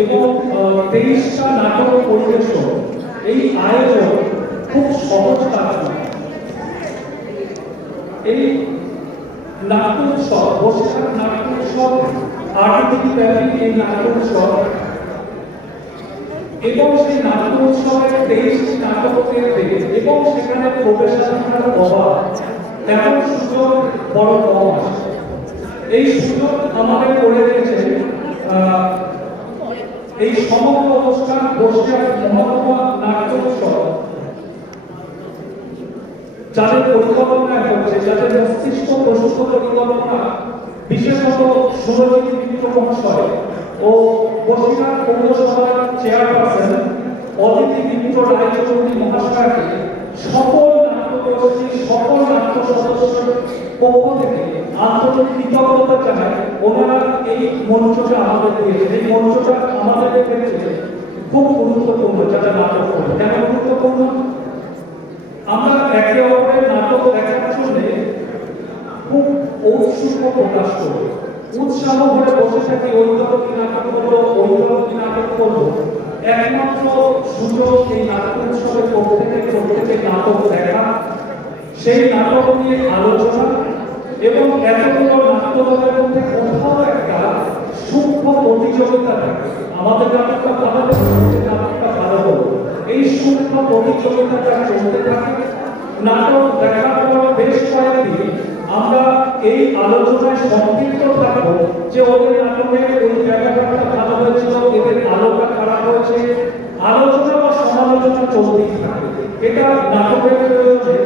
এবং 23টা নাটক পরিবেশন। এই আয়োজন খুব সহজ কাজ নয়। এই নাট্যোৎসব, বর্ষার নাট্যোৎসব 8 দিন ব্যাপী এই নাট্যোৎসব, এবং সেই নাট্যোৎসবের 23টি নাটকের থেকে এবং সেখানে প্রবেশাধিকার অভাব, তেমন সুযোগ বড় কম আছে। এই সুযোগ আমাদের করে দিয়েছে এই সমগ্র অনুষ্ঠান বর্ষার মহত্তম নাট্যোৎসব যাদের পরিকল্পনা করছে, যাদের মস্তিষ্ক প্রস্তুত পরিকল্পনা, বিশেষত সুরজিৎ মিত্র মহাশয় ও বসিরহাট পৌরসভার চেয়ারপারসন অদিতি মিত্র রায়চৌধুরী মহাশয়কে সকল নাট্যগোষ্ঠী, সকল নাট্য সদস্যের পক্ষ থেকে আন্তরিক কৃতজ্ঞতা জানাই। ওনারা এই মঞ্চটা আমাদের দিয়েছেন। এই মঞ্চটা আমাদের ক্ষেত্রে খুব গুরুত্বপূর্ণ। যারা নাটক করে, কেন গুরুত্বপূর্ণ? আমরা একে অপরের নাটক দেখার জন্য খুব ঔৎসুক্য প্রকাশ করি, উৎসাহ ভরে বসে থাকি। ওই দল কি নাটক করবো, ওই দল কি নাটক করবো। একমাত্র সুযোগ এই নাটক উৎসবের প্রত্যেকে নাটক দেখা, সেই নাটক নিয়ে আলোচনা, এবং এতগুলো নাট্য দলের মধ্যে কোথাও একটা সূক্ষ্ম প্রতিযোগিতা থাকে। আমাদের নাটকটা ভালো হবে, নাটকটা ভালো হবে, এই সূক্ষ্ম প্রতিযোগিতাটা চলতে থাকে। নাটক দেখার পর বেশ কয়েকদিন আমরা এই আলোচনায় সংক্ষিপ্ত থাকবো যে ওদের নাটকের ওই জায়গাটা ভালো হয়েছিল, এদের আলোটা খারাপ হয়েছে। আলোচনা বা সমালোচনা চলতেই থাকে। এটা নাটকের প্রয়োজনে,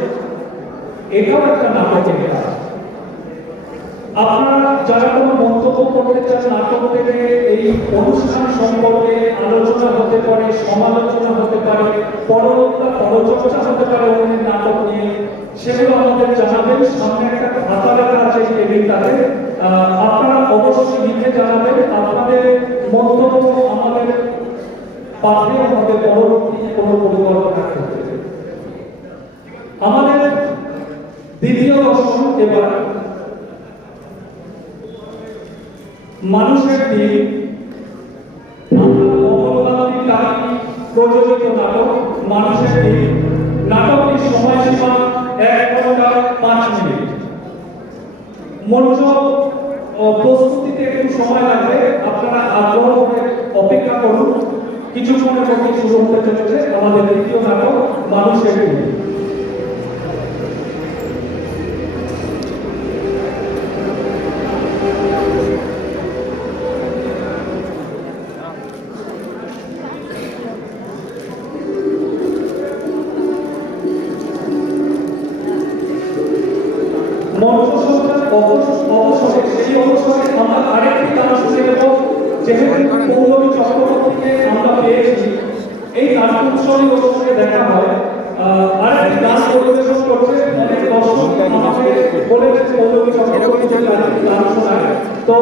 এটাও একটা নাটকের কাজ। আপনারা যারা কোনো মন্তব্য করতে চান নাটক থেকে, এই অনুষ্ঠান সম্পর্কে আলোচনা হতে পারে, সমালোচনা হতে পারে, পরচর্চা হতে পারে অন্যের নাটক নিয়ে, সেগুলো আমাদের জানাবেন। সামনে একটা খাতা রাখা আছে এই টেবিলটাতে, আপনারা অবশ্যই লিখে জানাবেন আপনাদের মন্তব্য। আমাদের পাঠে আমাদের পরবর্তী কোনো পরিকল্পনা করতে। আমাদের দ্বিতীয় দর্শন এবার মানুষের দিন। মঙ্গলবাদী কাহিনী প্রযোজিত নাটক মানুষের দিন। নাটকটির সময়সীমা 1 ঘন্টা 5 মিনিট। মঞ্চ প্রস্তুতিতে একটু সময় লাগবে, আপনারা আগ্রহ করে অপেক্ষা করুন। কিছুক্ষণের মধ্যে শুরু হতে চলেছে আমাদের দ্বিতীয় নাটক মানুষের দিন। আমরা আরেকটি গান শুনে নেব, যেহেতু পৌলমী চক্রবর্তীকে আমরা পেয়েছি। এই নাট্যোৎসবের অনুষ্ঠানে দেখা হয় আরেকটি গান পরিবেশন করছে। অনেক দর্শক আমাকে বলেছে পৌলমী চক্রবর্তী গান শোনায়, তো